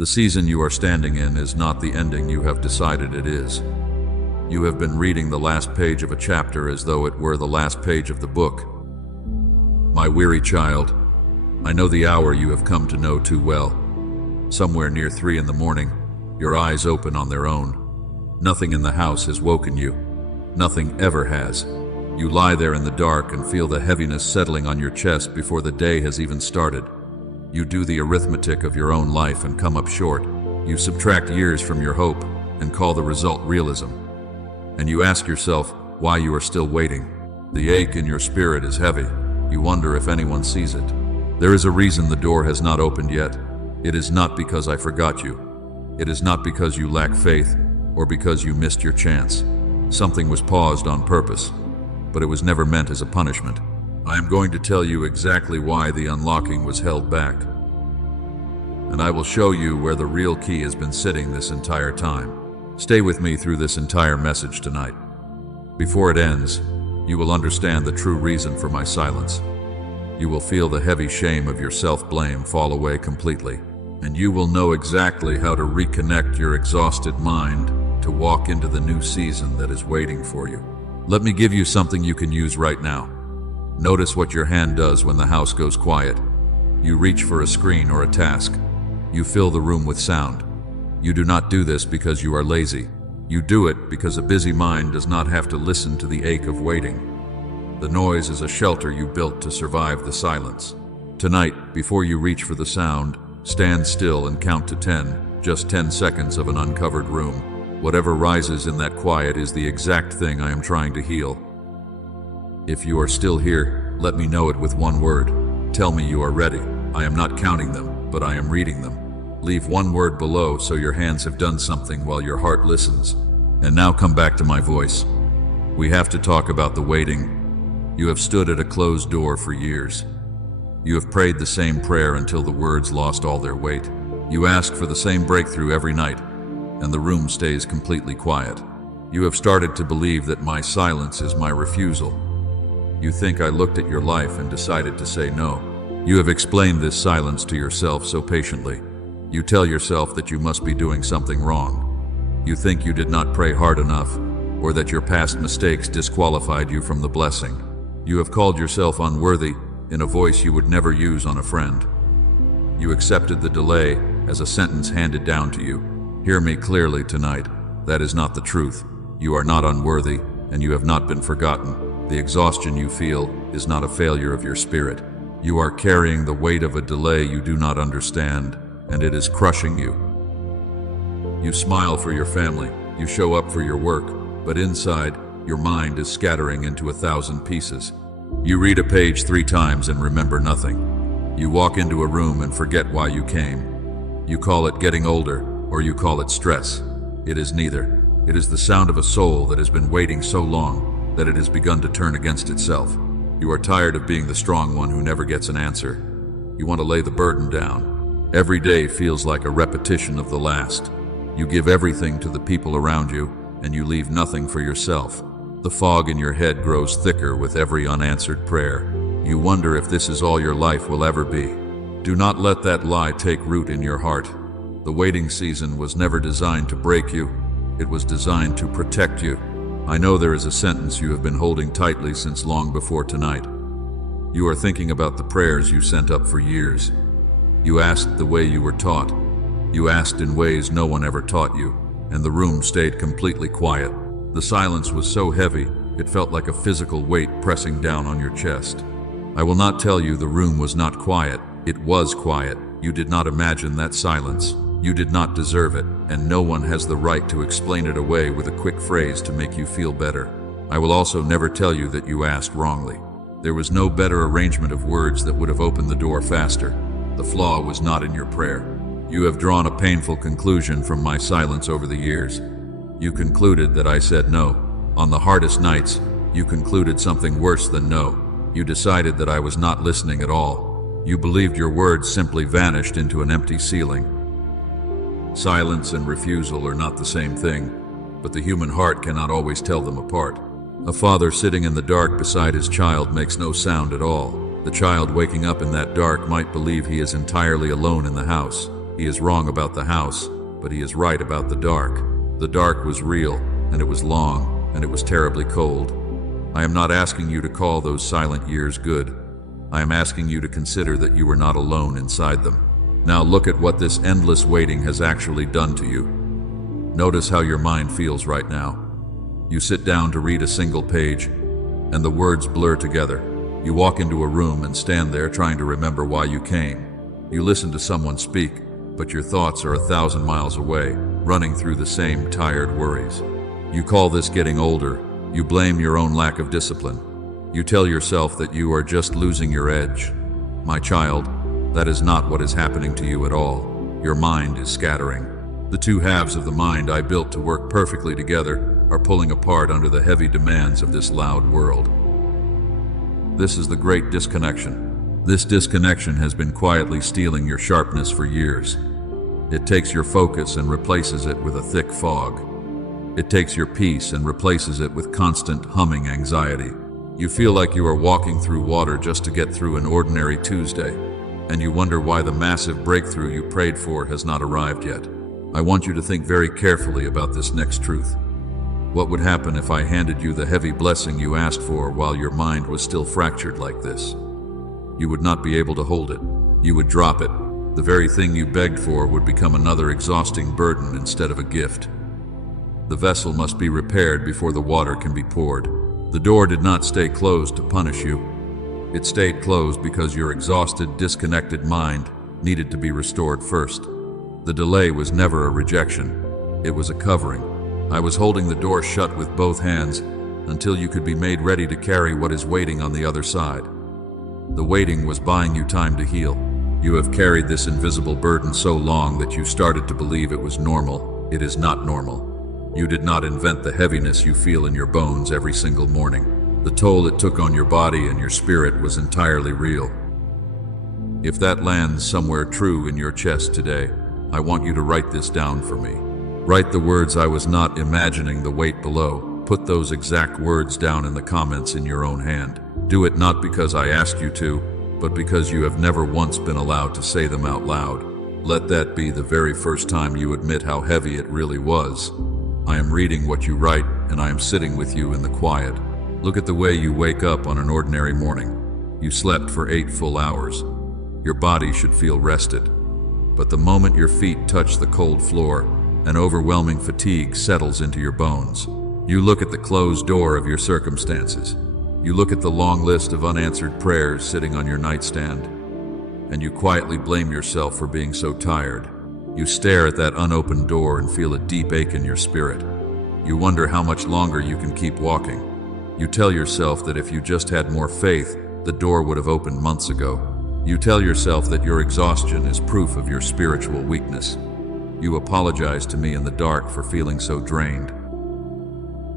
The season you are standing in is not the ending you have decided it is. You have been reading the last page of a chapter as though it were the last page of the book. My weary child, I know the hour you have come to know too well. Somewhere near 3 in the morning, your eyes open on their own. Nothing in the house has woken you. Nothing ever has. You lie there in the dark and feel the heaviness settling on your chest before the day has even started. You do the arithmetic of your own life and come up short. You subtract years from your hope and call the result realism. And you ask yourself why you are still waiting. The ache in your spirit is heavy. You wonder if anyone sees it. There is a reason the door has not opened yet. It is not because I forgot you. It is not because you lack faith or because you missed your chance. Something was paused on purpose, but it was never meant as a punishment. I am going to tell you exactly why the unlocking was held back. And I will show you where the real key has been sitting this entire time. Stay with me through this entire message tonight. Before it ends, you will understand the true reason for my silence. You will feel the heavy shame of your self-blame fall away completely, and you will know exactly how to reconnect your exhausted mind to walk into the new season that is waiting for you. Let me give you something you can use right now. Notice what your hand does when the house goes quiet. You reach for a screen or a task. You fill the room with sound. You do not do this because you are lazy. You do it because a busy mind does not have to listen to the ache of waiting. The noise is a shelter you built to survive the silence. Tonight, before you reach for the sound, stand still and count to 10, just 10 seconds of an uncovered room. Whatever rises in that quiet is the exact thing I am trying to heal. If you are still here, let me know it with one word. Tell me you are ready. I am not counting them, but I am reading them. Leave one word below so your hands have done something while your heart listens. And now come back to my voice. We have to talk about the waiting. You have stood at a closed door for years. You have prayed the same prayer until the words lost all their weight. You ask for the same breakthrough every night, and the room stays completely quiet. You have started to believe that my silence is my refusal. You think I looked at your life and decided to say no. You have explained this silence to yourself so patiently. You tell yourself that you must be doing something wrong. You think you did not pray hard enough, or that your past mistakes disqualified you from the blessing. You have called yourself unworthy in a voice you would never use on a friend. You accepted the delay as a sentence handed down to you. Hear me clearly tonight. That is not the truth. You are not unworthy, and you have not been forgotten. The exhaustion you feel is not a failure of your spirit. You are carrying the weight of a delay you do not understand, and it is crushing you. You smile for your family, you show up for your work, but inside, your mind is scattering into 1,000 pieces. You read a page 3 times and remember nothing. You walk into a room and forget why you came. You call it getting older, or you call it stress. It is neither. It is the sound of a soul that has been waiting so long that it has begun to turn against itself. You are tired of being the strong one who never gets an answer. You want to lay the burden down. Every day feels like a repetition of the last. You give everything to the people around you, and you leave nothing for yourself. The fog in your head grows thicker with every unanswered prayer. You wonder if this is all your life will ever be. Do not let that lie take root in your heart. The waiting season was never designed to break you. It was designed to protect you. I know there is a sentence you have been holding tightly since long before tonight. You are thinking about the prayers you sent up for years. You asked the way you were taught. You asked in ways no one ever taught you, and the room stayed completely quiet. The silence was so heavy, it felt like a physical weight pressing down on your chest. I will not tell you the room was not quiet. It was quiet. You did not imagine that silence. You did not deserve it, and no one has the right to explain it away with a quick phrase to make you feel better. I will also never tell you that you asked wrongly. There was no better arrangement of words that would have opened the door faster. The flaw was not in your prayer. You have drawn a painful conclusion from my silence over the years. You concluded that I said no. On the hardest nights, you concluded something worse than no. You decided that I was not listening at all. You believed your words simply vanished into an empty ceiling. Silence and refusal are not the same thing, but the human heart cannot always tell them apart. A father sitting in the dark beside his child makes no sound at all. The child waking up in that dark might believe he is entirely alone in the house. He is wrong about the house, but he is right about the dark. The dark was real, and it was long, and it was terribly cold. I am not asking you to call those silent years good. I am asking you to consider that you were not alone inside them. Now look at what this endless waiting has actually done to you. Notice how your mind feels right now. You sit down to read a single page, and the words blur together. You walk into a room and stand there trying to remember why you came. You listen to someone speak, but your thoughts are 1,000 miles away, running through the same tired worries. You call this getting older. You blame your own lack of discipline. You tell yourself that you are just losing your edge. My child, that is not what is happening to you at all. Your mind is scattering. The two halves of the mind I built to work perfectly together are pulling apart under the heavy demands of this loud world. This is the great disconnection. This disconnection has been quietly stealing your sharpness for years. It takes your focus and replaces it with a thick fog. It takes your peace and replaces it with constant humming anxiety. You feel like you are walking through water just to get through an ordinary Tuesday, and you wonder why the massive breakthrough you prayed for has not arrived yet. I want you to think very carefully about this next truth. What would happen if I handed you the heavy blessing you asked for while your mind was still fractured like this? You would not be able to hold it. You would drop it. The very thing you begged for would become another exhausting burden instead of a gift. The vessel must be repaired before the water can be poured. The door did not stay closed to punish you. It stayed closed because your exhausted, disconnected mind needed to be restored first. The delay was never a rejection. It was a covering. I was holding the door shut with both hands until you could be made ready to carry what is waiting on the other side. The waiting was buying you time to heal. You have carried this invisible burden so long that you started to believe it was normal. It is not normal. You did not invent the heaviness you feel in your bones every single morning. The toll it took on your body and your spirit was entirely real. If that lands somewhere true in your chest today, I want you to write this down for me. Write the words "I was not imagining the weight below." Put those exact words down in the comments in your own hand. Do it not because I ask you to, but because you have never once been allowed to say them out loud. Let that be the very first time you admit how heavy it really was. I am reading what you write, and I am sitting with you in the quiet. Look at the way you wake up on an ordinary morning. You slept for 8 full hours. Your body should feel rested. But the moment your feet touch the cold floor, an overwhelming fatigue settles into your bones. You look at the closed door of your circumstances. You look at the long list of unanswered prayers sitting on your nightstand, and you quietly blame yourself for being so tired. You stare at that unopened door and feel a deep ache in your spirit. You wonder how much longer you can keep walking. You tell yourself that if you just had more faith, the door would have opened months ago. You tell yourself that your exhaustion is proof of your spiritual weakness. You apologize to me in the dark for feeling so drained.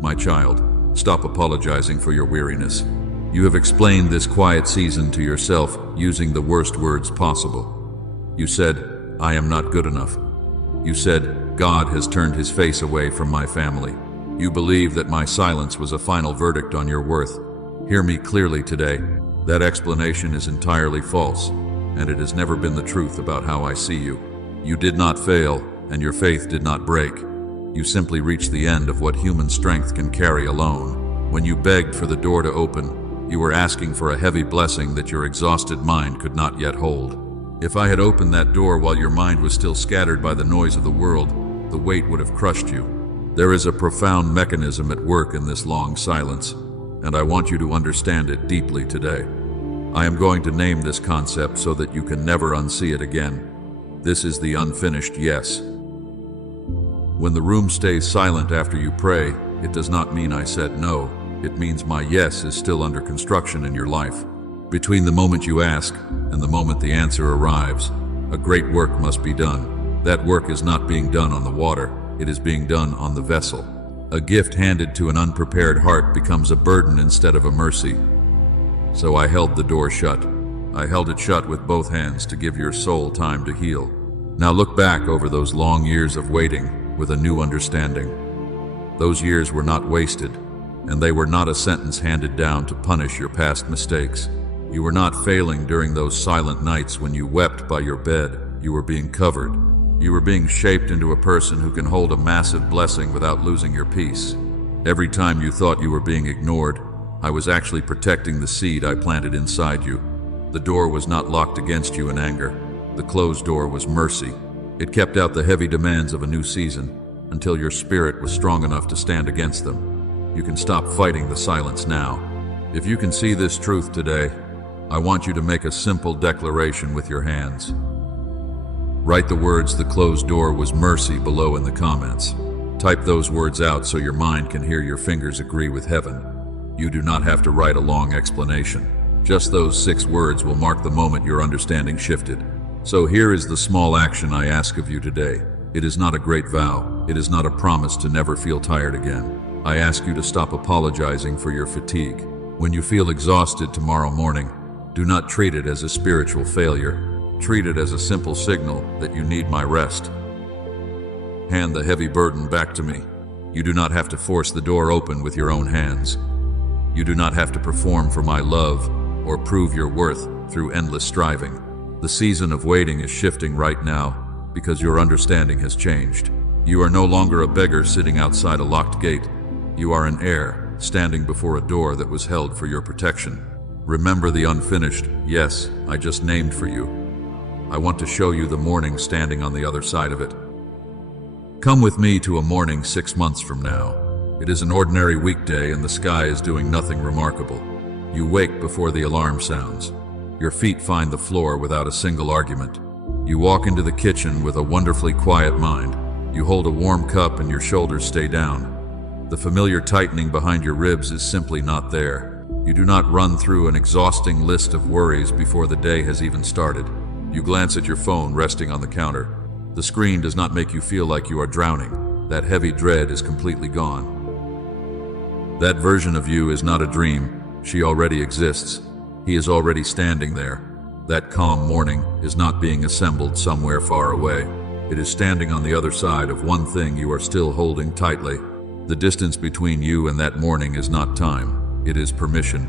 My child, stop apologizing for your weariness. You have explained this quiet season to yourself using the worst words possible. You said, "I am not good enough." You said, "God has turned his face away from my family." You believe that my silence was a final verdict on your worth. Hear me clearly today. That explanation is entirely false, and it has never been the truth about how I see you. You did not fail, and your faith did not break. You simply reached the end of what human strength can carry alone. When you begged for the door to open, you were asking for a heavy blessing that your exhausted mind could not yet hold. If I had opened that door while your mind was still scattered by the noise of the world, the weight would have crushed you. There is a profound mechanism at work in this long silence, and I want you to understand it deeply today. I am going to name this concept so that you can never unsee it again. This is the unfinished yes. When the room stays silent after you pray, it does not mean I said no. It means my yes is still under construction in your life. Between the moment you ask and the moment the answer arrives, a great work must be done. That work is not being done on the water, it is being done on the vessel. A gift handed to an unprepared heart becomes a burden instead of a mercy. So I held the door shut. I held it shut with both hands to give your soul time to heal. Now look back over those long years of waiting with a new understanding. Those years were not wasted, and they were not a sentence handed down to punish your past mistakes. You were not failing during those silent nights when you wept by your bed. You were being covered. You were being shaped into a person who can hold a massive blessing without losing your peace. Every time you thought you were being ignored, I was actually protecting the seed I planted inside you. The door was not locked against you in anger. The closed door was mercy. It kept out the heavy demands of a new season until your spirit was strong enough to stand against them. You can stop fighting the silence now. If you can see this truth today, I want you to make a simple declaration with your hands. Write the words "the closed door was mercy" below in the comments. Type those words out so your mind can hear your fingers agree with heaven. You do not have to write a long explanation. Just those 6 words will mark the moment your understanding shifted. So here is the small action I ask of you today. It is not a great vow. It is not a promise to never feel tired again. I ask you to stop apologizing for your fatigue. When you feel exhausted tomorrow morning, do not treat it as a spiritual failure. Treat it as a simple signal that you need my rest. Hand the heavy burden back to me. You do not have to force the door open with your own hands. You do not have to perform for my love or prove your worth through endless striving. The season of waiting is shifting right now because your understanding has changed. You are no longer a beggar sitting outside a locked gate. You are an heir standing before a door that was held for your protection. Remember the unfinished "yes" I just named for you. I want to show you the morning standing on the other side of it. Come with me to a morning 6 months from now. It is an ordinary weekday and the sky is doing nothing remarkable. You wake before the alarm sounds. Your feet find the floor without a single argument. You walk into the kitchen with a wonderfully quiet mind. You hold a warm cup and your shoulders stay down. The familiar tightening behind your ribs is simply not there. You do not run through an exhausting list of worries before the day has even started. You glance at your phone resting on the counter. The screen does not make you feel like you are drowning. That heavy dread is completely gone. That version of you is not a dream. She already exists. He is already standing there. That calm morning is not being assembled somewhere far away. It is standing on the other side of one thing you are still holding tightly. The distance between you and that morning is not time. It is permission.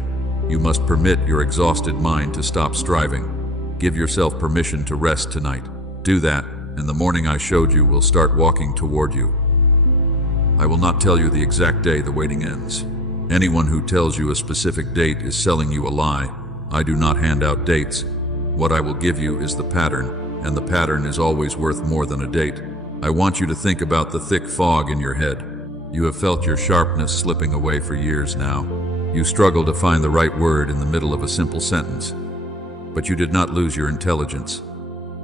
You must permit your exhausted mind to stop striving. Give yourself permission to rest tonight. Do that, and the morning I showed you will start walking toward you. I will not tell you the exact day the waiting ends. Anyone who tells you a specific date is selling you a lie. I do not hand out dates. What I will give you is the pattern, and the pattern is always worth more than a date. I want you to think about the thick fog in your head. You have felt your sharpness slipping away for years now. You struggle to find the right word in the middle of a simple sentence. But you did not lose your intelligence.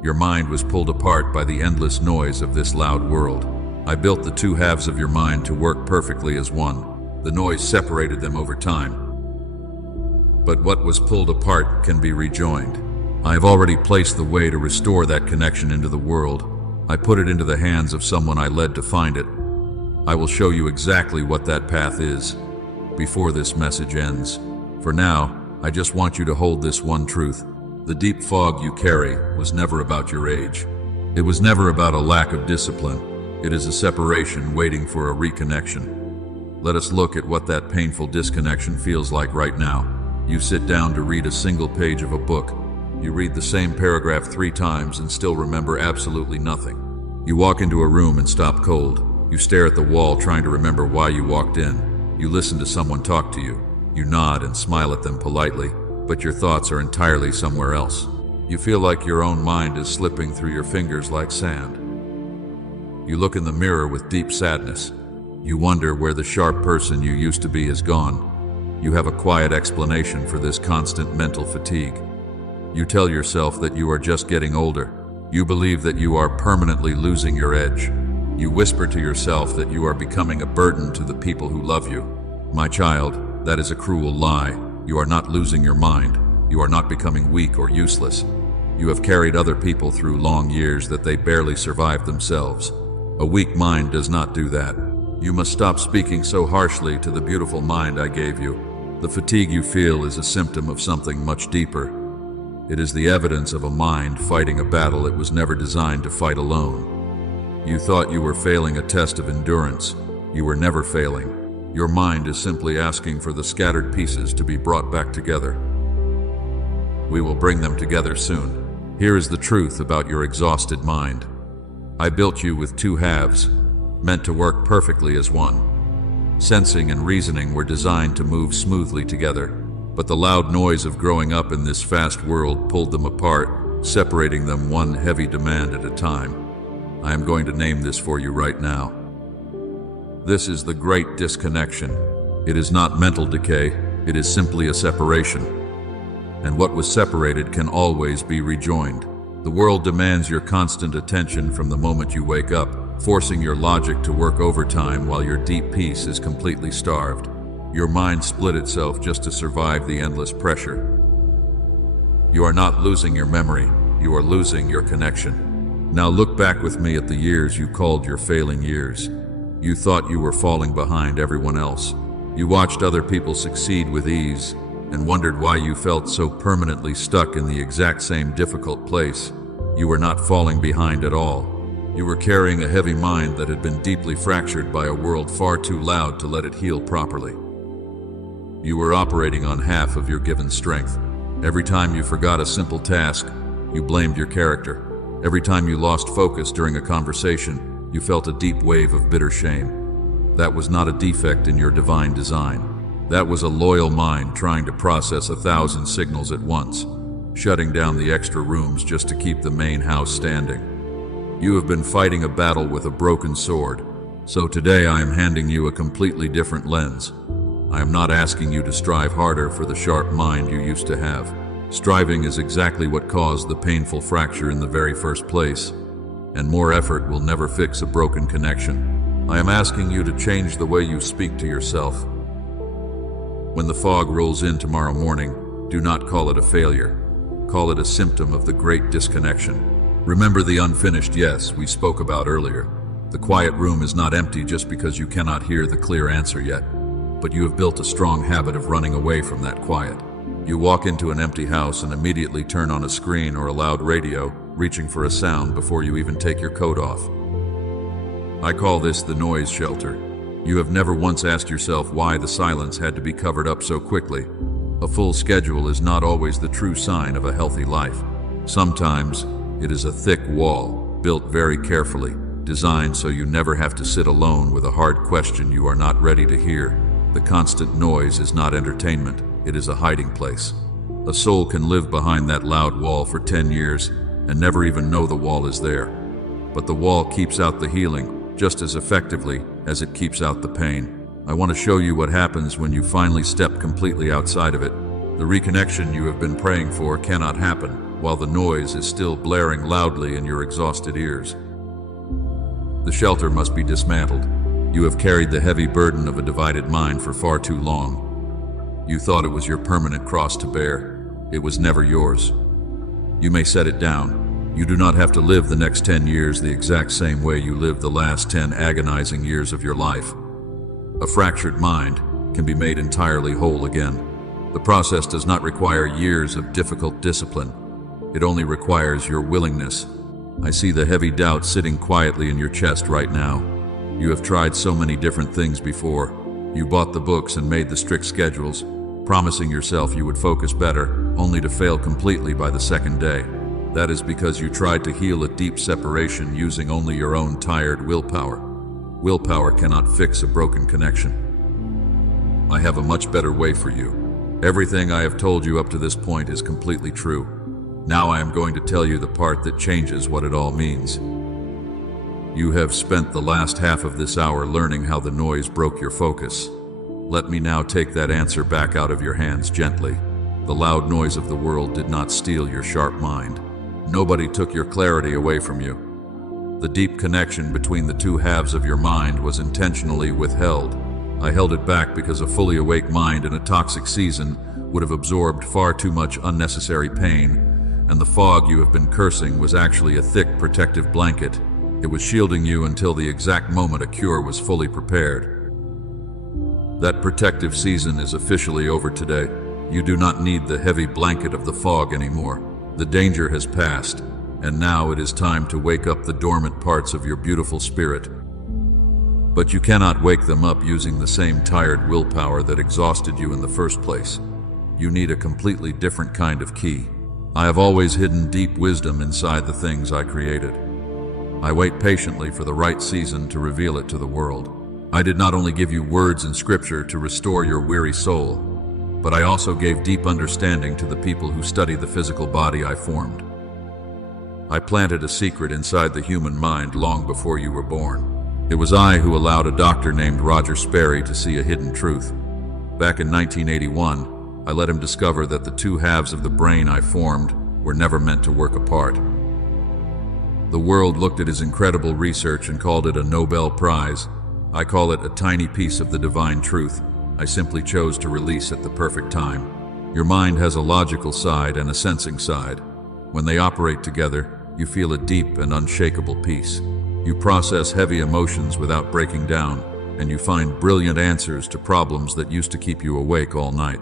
Your mind was pulled apart by the endless noise of this loud world. I built the 2 halves of your mind to work perfectly as one. The noise separated them over time. But what was pulled apart can be rejoined. I have already placed the way to restore that connection into the world. I put it into the hands of someone I led to find it. I will show you exactly what that path is before this message ends. For now, I just want you to hold this one truth. The deep fog you carry was never about your age. It was never about a lack of discipline. It is a separation waiting for a reconnection. Let us look at what that painful disconnection feels like right now. You sit down to read a single page of a book. You read the same paragraph 3 times and still remember absolutely nothing. You walk into a room and stop cold. You stare at the wall trying to remember why you walked in. You listen to someone talk to you. You nod and smile at them politely, but your thoughts are entirely somewhere else. You feel like your own mind is slipping through your fingers like sand. You look in the mirror with deep sadness. You wonder where the sharp person you used to be has gone. You have a quiet explanation for this constant mental fatigue. You tell yourself that you are just getting older. You believe that you are permanently losing your edge. You whisper to yourself that you are becoming a burden to the people who love you. My child, that is a cruel lie. You are not losing your mind. You are not becoming weak or useless. You have carried other people through long years that they barely survived themselves. A weak mind does not do that. You must stop speaking so harshly to the beautiful mind I gave you. The fatigue you feel is a symptom of something much deeper. It is the evidence of a mind fighting a battle it was never designed to fight alone. You thought you were failing a test of endurance. You were never failing. Your mind is simply asking for the scattered pieces to be brought back together. We will bring them together soon. Here is the truth about your exhausted mind. I built you with two halves, meant to work perfectly as one. Sensing and reasoning were designed to move smoothly together, but the loud noise of growing up in this fast world pulled them apart, separating them one heavy demand at a time. I am going to name this for you right now. This is the great disconnection. It is not mental decay, it is simply a separation. And what was separated can always be rejoined. The world demands your constant attention from the moment you wake up, forcing your logic to work overtime while your deep peace is completely starved. Your mind split itself just to survive the endless pressure. You are not losing your memory, you are losing your connection. Now look back with me at the years you called your failing years. You thought you were falling behind everyone else. You watched other people succeed with ease and wondered why you felt so permanently stuck in the exact same difficult place. You were not falling behind at all. You were carrying a heavy mind that had been deeply fractured by a world far too loud to let it heal properly. You were operating on half of your given strength. Every time you forgot a simple task, you blamed your character. Every time you lost focus during a conversation, you felt a deep wave of bitter shame. That was not a defect in your divine design. That was a loyal mind trying to process 1,000 signals at once, shutting down the extra rooms just to keep the main house standing. You have been fighting a battle with a broken sword, so today I am handing you a completely different lens. I am not asking you to strive harder for the sharp mind you used to have. Striving is exactly what caused the painful fracture in the very first place, and more effort will never fix a broken connection. I am asking you to change the way you speak to yourself. When the fog rolls in tomorrow morning, do not call it a failure. Call it a symptom of the great disconnection. Remember the unfinished yes we spoke about earlier. The quiet room is not empty just because you cannot hear the clear answer yet, but you have built a strong habit of running away from that quiet. You walk into an empty house and immediately turn on a screen or a loud radio, reaching for a sound before you even take your coat off. I call this the noise shelter. You have never once asked yourself why the silence had to be covered up so quickly. A full schedule is not always the true sign of a healthy life. Sometimes it is a thick wall, built very carefully, designed so you never have to sit alone with a hard question you are not ready to hear. The constant noise is not entertainment. It is a hiding place. A soul can live behind that loud wall for 10 years and never even know the wall is there. But the wall keeps out the healing just as effectively as it keeps out the pain. I want to show you what happens when you finally step completely outside of it. The reconnection you have been praying for cannot happen while the noise is still blaring loudly in your exhausted ears. The shelter must be dismantled. You have carried the heavy burden of a divided mind for far too long. You thought it was your permanent cross to bear. It was never yours. You may set it down. You do not have to live the next 10 years the exact same way you lived the last 10 agonizing years of your life. A fractured mind can be made entirely whole again. The process does not require years of difficult discipline. It only requires your willingness. I see the heavy doubt sitting quietly in your chest right now. You have tried so many different things before. You bought the books and made the strict schedules, promising yourself you would focus better, only to fail completely by the second day. That is because you tried to heal a deep separation using only your own tired willpower. Willpower cannot fix a broken connection. I have a much better way for you. Everything I have told you up to this point is completely true. Now I am going to tell you the part that changes what it all means. You have spent the last half of this hour learning how the noise broke your focus. Let me now take that answer back out of your hands gently. The loud noise of the world did not steal your sharp mind. Nobody took your clarity away from you. The deep connection between the two halves of your mind was intentionally withheld. I held it back because a fully awake mind in a toxic season would have absorbed far too much unnecessary pain, and the fog you have been cursing was actually a thick protective blanket. It was shielding you until the exact moment a cure was fully prepared. That protective season is officially over today. You do not need the heavy blanket of the fog anymore. The danger has passed, and now it is time to wake up the dormant parts of your beautiful spirit. But you cannot wake them up using the same tired willpower that exhausted you in the first place. You need a completely different kind of key. I have always hidden deep wisdom inside the things I created. I wait patiently for the right season to reveal it to the world. I did not only give you words in scripture to restore your weary soul, but I also gave deep understanding to the people who study the physical body I formed. I planted a secret inside the human mind long before you were born. It was I who allowed a doctor named Roger Sperry to see a hidden truth. Back in 1981, I let him discover that the two halves of the brain I formed were never meant to work apart. The world looked at his incredible research and called it a Nobel Prize. I call it a tiny piece of the divine truth I simply chose to release at the perfect time. Your mind has a logical side and a sensing side. When they operate together, you feel a deep and unshakable peace. You process heavy emotions without breaking down, and you find brilliant answers to problems that used to keep you awake all night.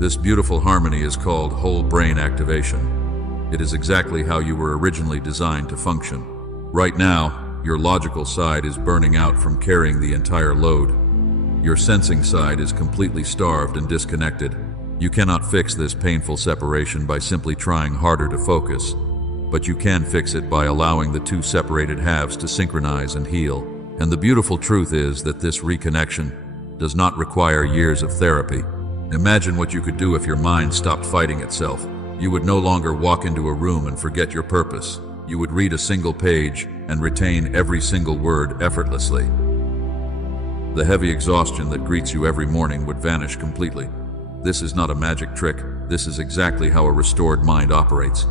This beautiful harmony is called whole brain activation. It is exactly how you were originally designed to function. Right now, your logical side is burning out from carrying the entire load. Your sensing side is completely starved and disconnected. You cannot fix this painful separation by simply trying harder to focus, but you can fix it by allowing the two separated halves to synchronize and heal. And the beautiful truth is that this reconnection does not require years of therapy. Imagine what you could do if your mind stopped fighting itself. You would no longer walk into a room and forget your purpose. You would read a single page and retain every single word effortlessly. The heavy exhaustion that greets you every morning would vanish completely. This is not a magic trick. This is exactly how a restored mind operates.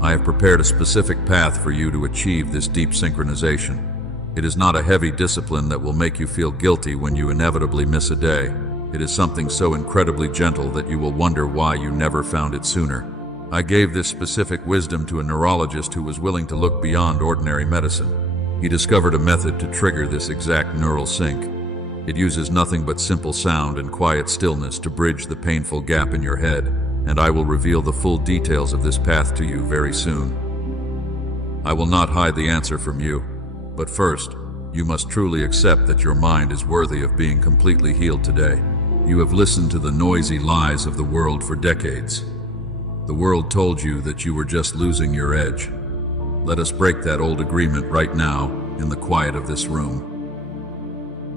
I have prepared a specific path for you to achieve this deep synchronization. It is not a heavy discipline that will make you feel guilty when you inevitably miss a day. It is something so incredibly gentle that you will wonder why you never found it sooner. I gave this specific wisdom to a neurologist who was willing to look beyond ordinary medicine. He discovered a method to trigger this exact neural sync. It uses nothing but simple sound and quiet stillness to bridge the painful gap in your head, and I will reveal the full details of this path to you very soon. I will not hide the answer from you, but first, you must truly accept that your mind is worthy of being completely healed today. You have listened to the noisy lies of the world for decades. The world told you that you were just losing your edge. Let us break that old agreement right now in the quiet of this room.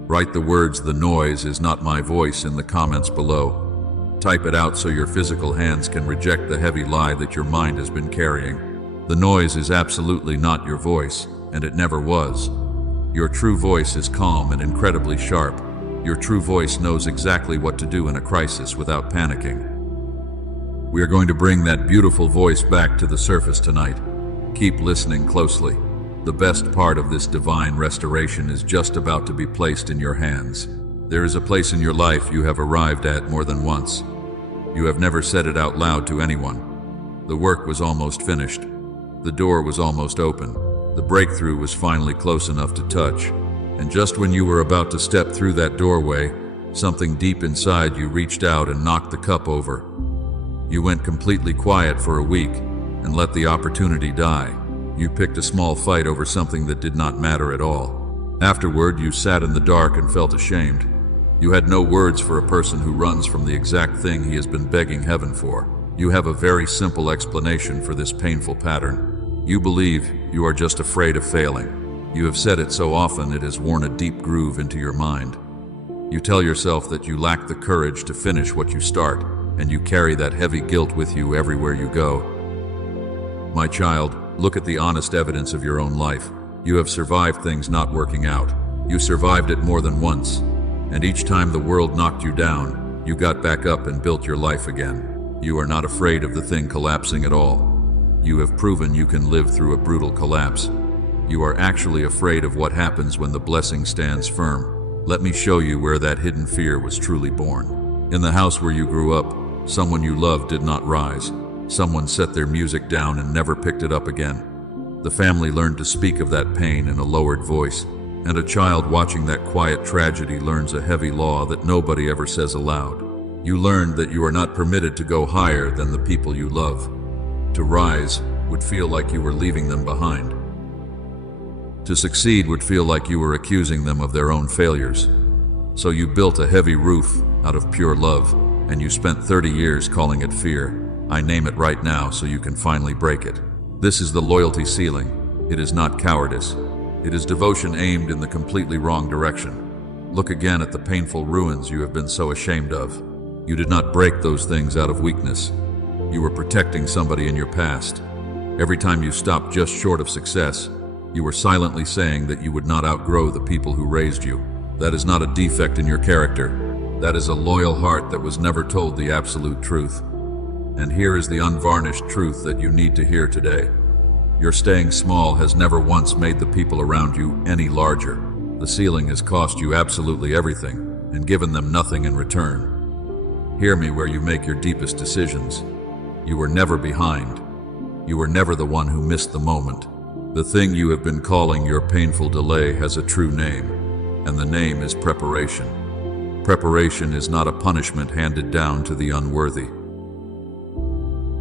Write the words "the noise is not my voice" in the comments below. Type it out so your physical hands can reject the heavy lie that your mind has been carrying. The noise is absolutely not your voice, and it never was. Your true voice is calm and incredibly sharp. Your true voice knows exactly what to do in a crisis without panicking. We are going to bring that beautiful voice back to the surface tonight. Keep listening closely. The best part of this divine restoration is just about to be placed in your hands. There is a place in your life you have arrived at more than once. You have never said it out loud to anyone. The work was almost finished. The door was almost open. The breakthrough was finally close enough to touch. And just when you were about to step through that doorway, something deep inside you reached out and knocked the cup over. You went completely quiet for a week and let the opportunity die. You picked a small fight over something that did not matter at all. Afterward, you sat in the dark and felt ashamed. You had no words for a person who runs from the exact thing he has been begging heaven for. You have a very simple explanation for this painful pattern. You believe you are just afraid of failing. You have said it so often it has worn a deep groove into your mind. You tell yourself that you lack the courage to finish what you start, and you carry that heavy guilt with you everywhere you go. My child, look at the honest evidence of your own life. You have survived things not working out. You survived it more than once, and each time the world knocked you down, you got back up and built your life again. You are not afraid of the thing collapsing at all. You have proven you can live through a brutal collapse. You are actually afraid of what happens when the blessing stands firm. Let me show you where that hidden fear was truly born. In the house where you grew up, someone you loved did not rise. Someone set their music down and never picked it up again. The family learned to speak of that pain in a lowered voice, and a child watching that quiet tragedy learns a heavy law that nobody ever says aloud. You learned that you are not permitted to go higher than the people you love. To rise would feel like you were leaving them behind. To succeed would feel like you were accusing them of their own failures. So you built a heavy roof out of pure love, and you spent 30 years calling it fear. I name it right now so you can finally break it. This is the loyalty ceiling. It is not cowardice. It is devotion aimed in the completely wrong direction. Look again at the painful ruins you have been so ashamed of. You did not break those things out of weakness. You were protecting somebody in your past. Every time you stopped just short of success, you were silently saying that you would not outgrow the people who raised you. That is not a defect in your character. That is a loyal heart that was never told the absolute truth. And here is the unvarnished truth that you need to hear today. Your staying small has never once made the people around you any larger. The ceiling has cost you absolutely everything and given them nothing in return. Hear me where you make your deepest decisions. You were never behind. You were never the one who missed the moment. The thing you have been calling your painful delay has a true name, and the name is preparation. Preparation is not a punishment handed down to the unworthy.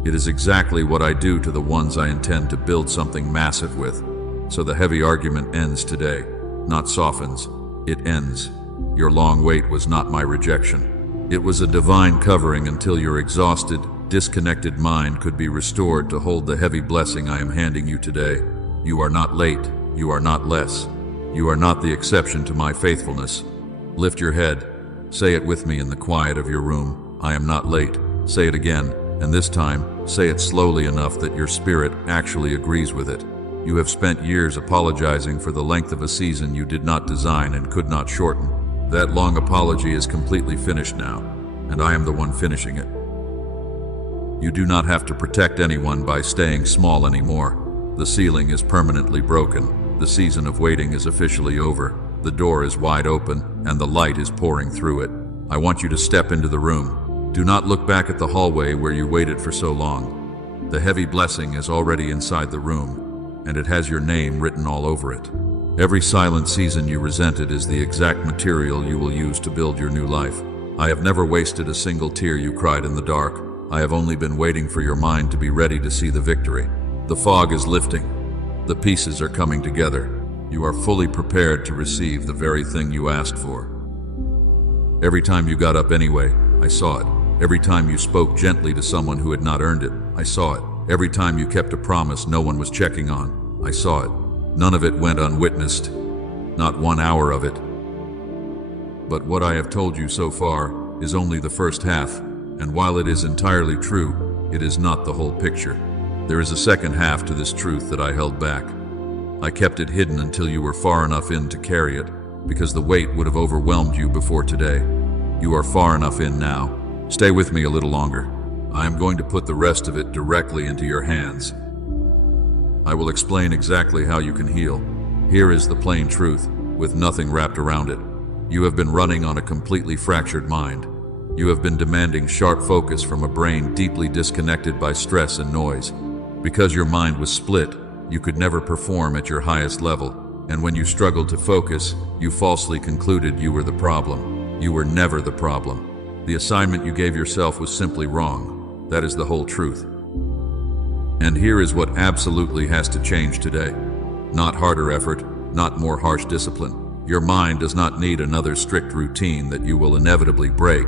It is exactly what I do to the ones I intend to build something massive with. So the heavy argument ends today, not softens. It ends. Your long wait was not my rejection. It was a divine covering until your exhausted, disconnected mind could be restored to hold the heavy blessing I am handing you today. You are not late. You are not less. You are not the exception to my faithfulness. Lift your head. Say it with me in the quiet of your room. I am not late. Say it again, and this time, say it slowly enough that your spirit actually agrees with it. You have spent years apologizing for the length of a season you did not design and could not shorten. That long apology is completely finished now, and I am the one finishing it. You do not have to protect anyone by staying small anymore. The ceiling is permanently broken. The season of waiting is officially over. The door is wide open, and the light is pouring through it. I want you to step into the room. Do not look back at the hallway where you waited for so long. The heavy blessing is already inside the room, and it has your name written all over it. Every silent season you resented is the exact material you will use to build your new life. I have never wasted a single tear you cried in the dark. I have only been waiting for your mind to be ready to see the victory. The fog is lifting. The pieces are coming together. You are fully prepared to receive the very thing you asked for. Every time you got up anyway, I saw it. Every time you spoke gently to someone who had not earned it, I saw it. Every time you kept a promise no one was checking on, I saw it. None of it went unwitnessed, not 1 hour of it. But what I have told you so far is only the first half, and while it is entirely true, it is not the whole picture. There is a second half to this truth that I held back. I kept it hidden until you were far enough in to carry it, because the weight would have overwhelmed you before today. You are far enough in now. Stay with me a little longer. I am going to put the rest of it directly into your hands. I will explain exactly how you can heal. Here is the plain truth, with nothing wrapped around it. You have been running on a completely fractured mind. You have been demanding sharp focus from a brain deeply disconnected by stress and noise. Because your mind was split, you could never perform at your highest level. And when you struggled to focus, you falsely concluded you were the problem. You were never the problem. The assignment you gave yourself was simply wrong. That is the whole truth. And here is what absolutely has to change today. Not harder effort, not more harsh discipline. Your mind does not need another strict routine that you will inevitably break,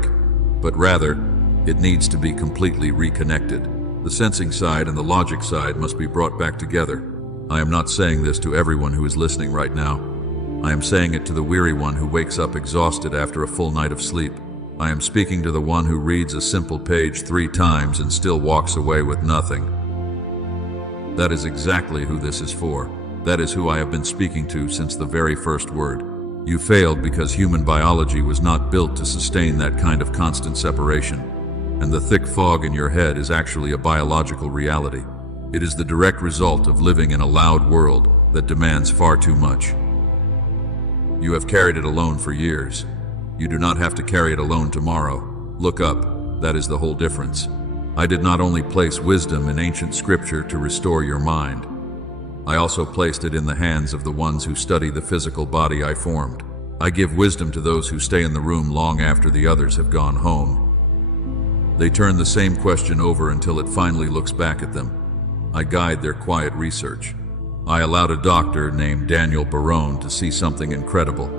but rather, it needs to be completely reconnected. The sensing side and the logic side must be brought back together. I am not saying this to everyone who is listening right now. I am saying it to the weary one who wakes up exhausted after a full night of sleep. I am speaking to the one who reads a simple page 3 times and still walks away with nothing. That is exactly who this is for. That is who I have been speaking to since the very first word. You failed because human biology was not built to sustain that kind of constant separation. And the thick fog in your head is actually a biological reality. It is the direct result of living in a loud world that demands far too much. You have carried it alone for years. You do not have to carry it alone tomorrow. Look up. That is the whole difference. I did not only place wisdom in ancient scripture to restore your mind. I also placed it in the hands of the ones who study the physical body I formed. I give wisdom to those who stay in the room long after the others have gone home. They turn the same question over until it finally looks back at them. I guide their quiet research. I allowed a doctor named Daniel Barone to see something incredible.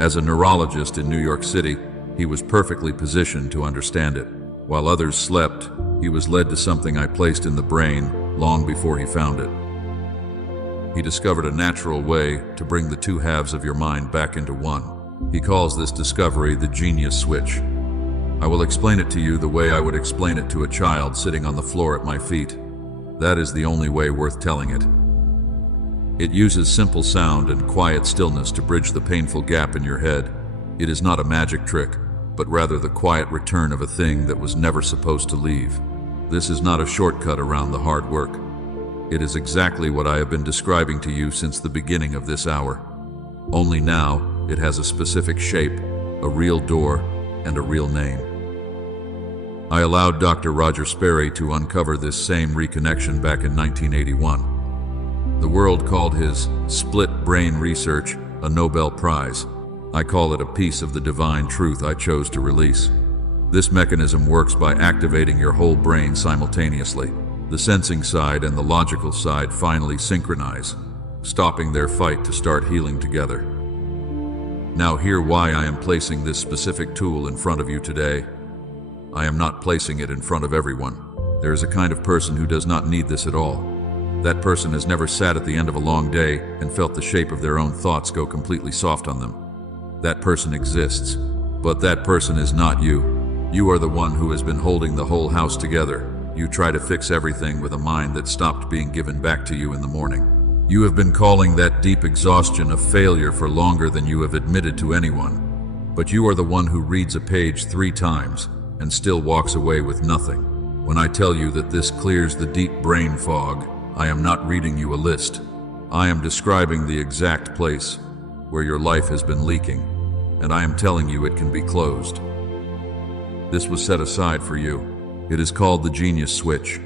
As a neurologist in New York City, he was perfectly positioned to understand it. While others slept, he was led to something I placed in the brain long before he found it. He discovered a natural way to bring the two halves of your mind back into one. He calls this discovery the genius switch. I will explain it to you the way I would explain it to a child sitting on the floor at my feet. That is the only way worth telling it. It uses simple sound and quiet stillness to bridge the painful gap in your head. It is not a magic trick, but rather the quiet return of a thing that was never supposed to leave. This is not a shortcut around the hard work. It is exactly what I have been describing to you since the beginning of this hour. Only now, it has a specific shape, a real door, and a real name. I allowed Dr. Roger Sperry to uncover this same reconnection back in 1981. The world called his split brain research a Nobel Prize. I call it a piece of the divine truth I chose to release. This mechanism works by activating your whole brain simultaneously. The sensing side and the logical side finally synchronize, stopping their fight to start healing together. Now hear why I am placing this specific tool in front of you today. I am not placing it in front of everyone. There is a kind of person who does not need this at all. That person has never sat at the end of a long day and felt the shape of their own thoughts go completely soft on them. That person exists, but that person is not you. You are the one who has been holding the whole house together. You try to fix everything with a mind that stopped being given back to you in the morning. You have been calling that deep exhaustion a failure for longer than you have admitted to anyone. But you are the one who reads a page 3 times and still walks away with nothing. When I tell you that this clears the deep brain fog, I am not reading you a list. I am describing the exact place where your life has been leaking, and I am telling you it can be closed. This was set aside for you. It is called the genius switch.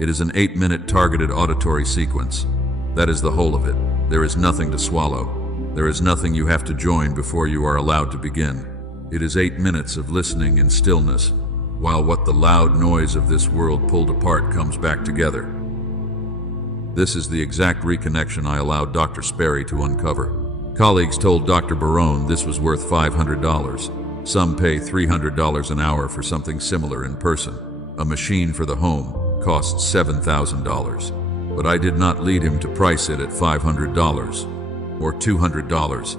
It is an 8-minute targeted auditory sequence. That is the whole of it. There is nothing to swallow. There is nothing you have to join before you are allowed to begin. It is 8 minutes of listening in stillness, while what the loud noise of this world pulled apart comes back together. This is the exact reconnection I allowed Dr. Sperry to uncover. Colleagues told Dr. Barone this was worth $500. Some pay $300 an hour for something similar in person. A machine for the home costs $7,000. But I did not lead him to price it at $500 or $200.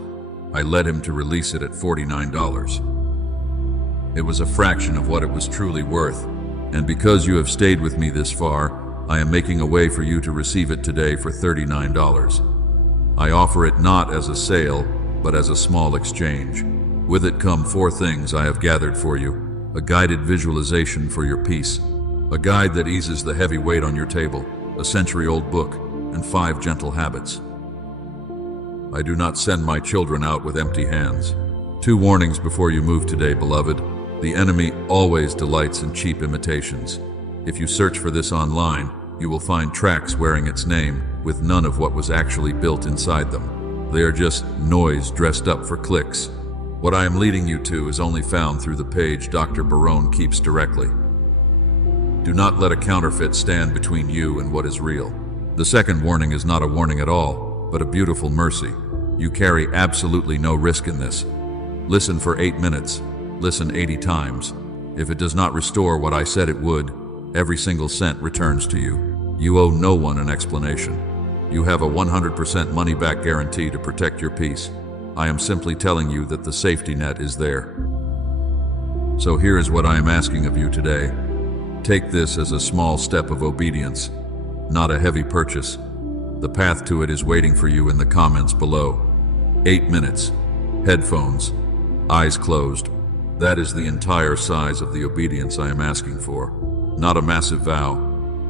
I led him to release it at $49. It was a fraction of what it was truly worth, and because you have stayed with me this far, I am making a way for you to receive it today for $39. I offer it not as a sale, but as a small exchange. With it come 4 things I have gathered for you: a guided visualization for your peace, a guide that eases the heavy weight on your table, a century-old book, and 5 gentle habits. I do not send my children out with empty hands. 2 warnings before you move today, beloved. The enemy always delights in cheap imitations. If you search for this online, you will find tracks wearing its name with none of what was actually built inside them. They are just noise dressed up for clicks. What I am leading you to is only found through the page Dr. Barone keeps directly. Do not let a counterfeit stand between you and what is real. The second warning is not a warning at all, but a beautiful mercy. You carry absolutely no risk in this. Listen for 8 minutes. Listen 80 times. If it does not restore what I said it would, every single cent returns to you. You owe no one an explanation. You have a 100% money-back guarantee to protect your peace. I am simply telling you that the safety net is there. So here is what I am asking of you today. Take this as a small step of obedience, not a heavy purchase. The path to it is waiting for you in the comments below. 8 minutes, headphones, eyes closed. That is the entire size of the obedience I am asking for. Not a massive vow,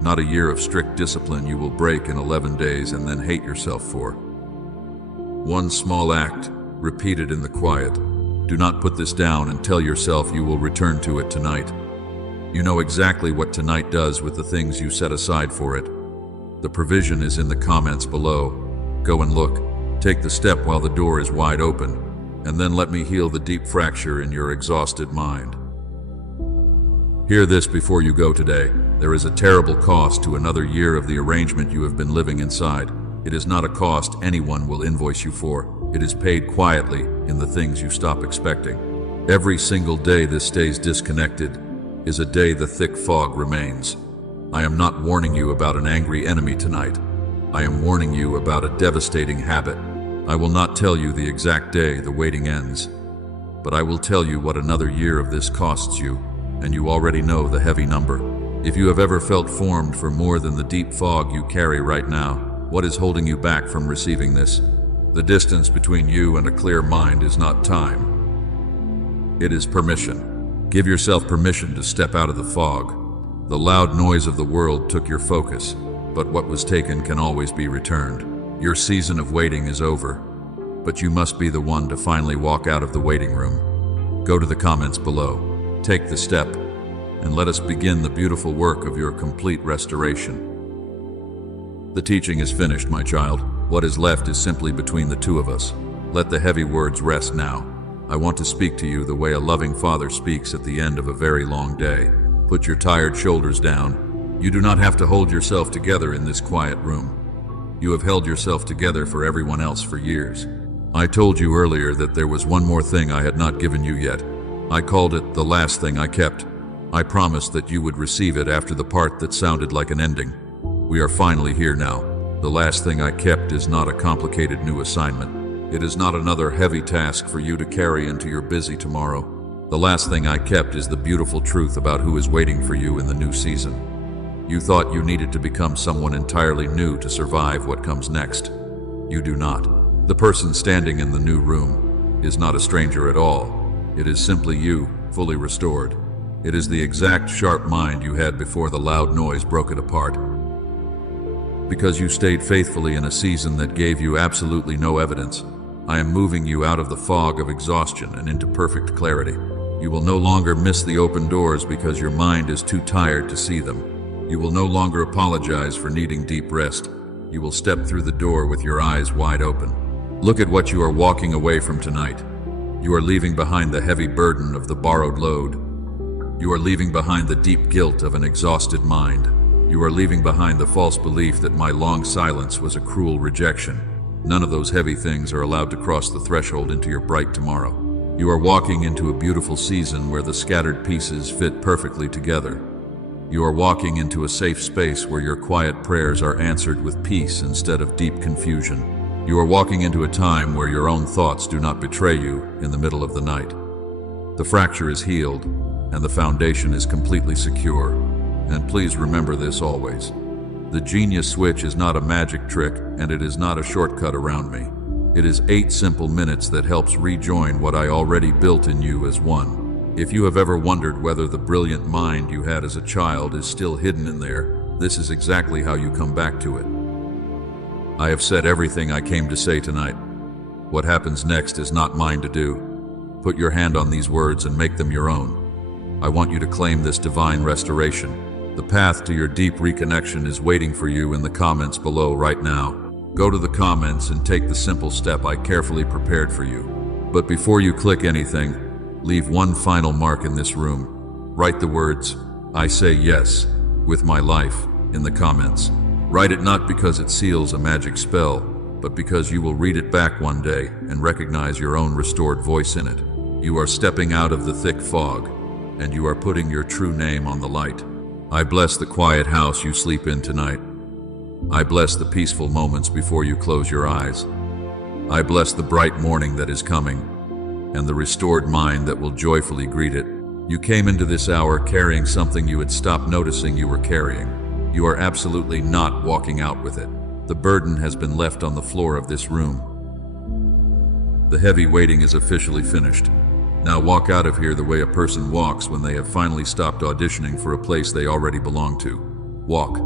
not a year of strict discipline you will break in 11 days and then hate yourself for. One small act, repeated in the quiet. Do not put this down and tell yourself you will return to it tonight. You know exactly what tonight does with the things you set aside for it. The provision is in the comments below. Go and look. Take the step while the door is wide open, and then let me heal the deep fracture in your exhausted mind. Hear this before you go today. There is a terrible cost to another year of the arrangement you have been living inside. It is not a cost anyone will invoice you for. It is paid quietly in the things you stop expecting. Every single day this stays disconnected is a day the thick fog remains. I am not warning you about an angry enemy tonight. I am warning you about a devastating habit. I will not tell you the exact day the waiting ends, but I will tell you what another year of this costs you, and you already know the heavy number. If you have ever felt formed for more than the deep fog you carry right now, what is holding you back from receiving this? The distance between you and a clear mind is not time. It is permission. Give yourself permission to step out of the fog. The loud noise of the world took your focus, but what was taken can always be returned. Your season of waiting is over, but you must be the one to finally walk out of the waiting room. Go to the comments below, take the step, and let us begin the beautiful work of your complete restoration. The teaching is finished, my child. What is left is simply between the two of us. Let the heavy words rest now. I want to speak to you the way a loving father speaks at the end of a very long day. Put your tired shoulders down. You do not have to hold yourself together in this quiet room. You have held yourself together for everyone else for years. I told you earlier that there was one more thing I had not given you yet. I called it the last thing I kept. I promised that you would receive it after the part that sounded like an ending. We are finally here now. The last thing I kept is not a complicated new assignment. It is not another heavy task for you to carry into your busy tomorrow. The last thing I kept is the beautiful truth about who is waiting for you in the new season. You thought you needed to become someone entirely new to survive what comes next. You do not. The person standing in the new room is not a stranger at all. It is simply you, fully restored. It is the exact sharp mind you had before the loud noise broke it apart. Because you stayed faithfully in a season that gave you absolutely no evidence, I am moving you out of the fog of exhaustion and into perfect clarity. You will no longer miss the open doors because your mind is too tired to see them. You will no longer apologize for needing deep rest. You will step through the door with your eyes wide open. Look at what you are walking away from tonight. You are leaving behind the heavy burden of the borrowed load. You are leaving behind the deep guilt of an exhausted mind. You are leaving behind the false belief that my long silence was a cruel rejection. None of those heavy things are allowed to cross the threshold into your bright tomorrow. You are walking into a beautiful season where the scattered pieces fit perfectly together. You are walking into a safe space where your quiet prayers are answered with peace instead of deep confusion. You are walking into a time where your own thoughts do not betray you in the middle of the night. The fracture is healed, and the foundation is completely secure. And please remember this always. The genius switch is not a magic trick, and it is not a shortcut around me. It is 8 simple minutes that helps rejoin what I already built in you as one. If you have ever wondered whether the brilliant mind you had as a child is still hidden in there, this is exactly how you come back to it. I have said everything I came to say tonight. What happens next is not mine to do. Put your hand on these words and make them your own. I want you to claim this divine restoration. The path to your deep reconnection is waiting for you in the comments below right now. Go to the comments and take the simple step I carefully prepared for you. But before you click anything, leave one final mark in this room. Write the words, "I say yes, with my life," in the comments. Write it not because it seals a magic spell, but because you will read it back one day and recognize your own restored voice in it. You are stepping out of the thick fog, and you are putting your true name on the light. I bless the quiet house you sleep in tonight. I bless the peaceful moments before you close your eyes. I bless the bright morning that is coming, and the restored mind that will joyfully greet it. You came into this hour carrying something you had stopped noticing you were carrying. You are absolutely not walking out with it. The burden has been left on the floor of this room. The heavy waiting is officially finished. Now walk out of here the way a person walks when they have finally stopped auditioning for a place they already belong to. Walk.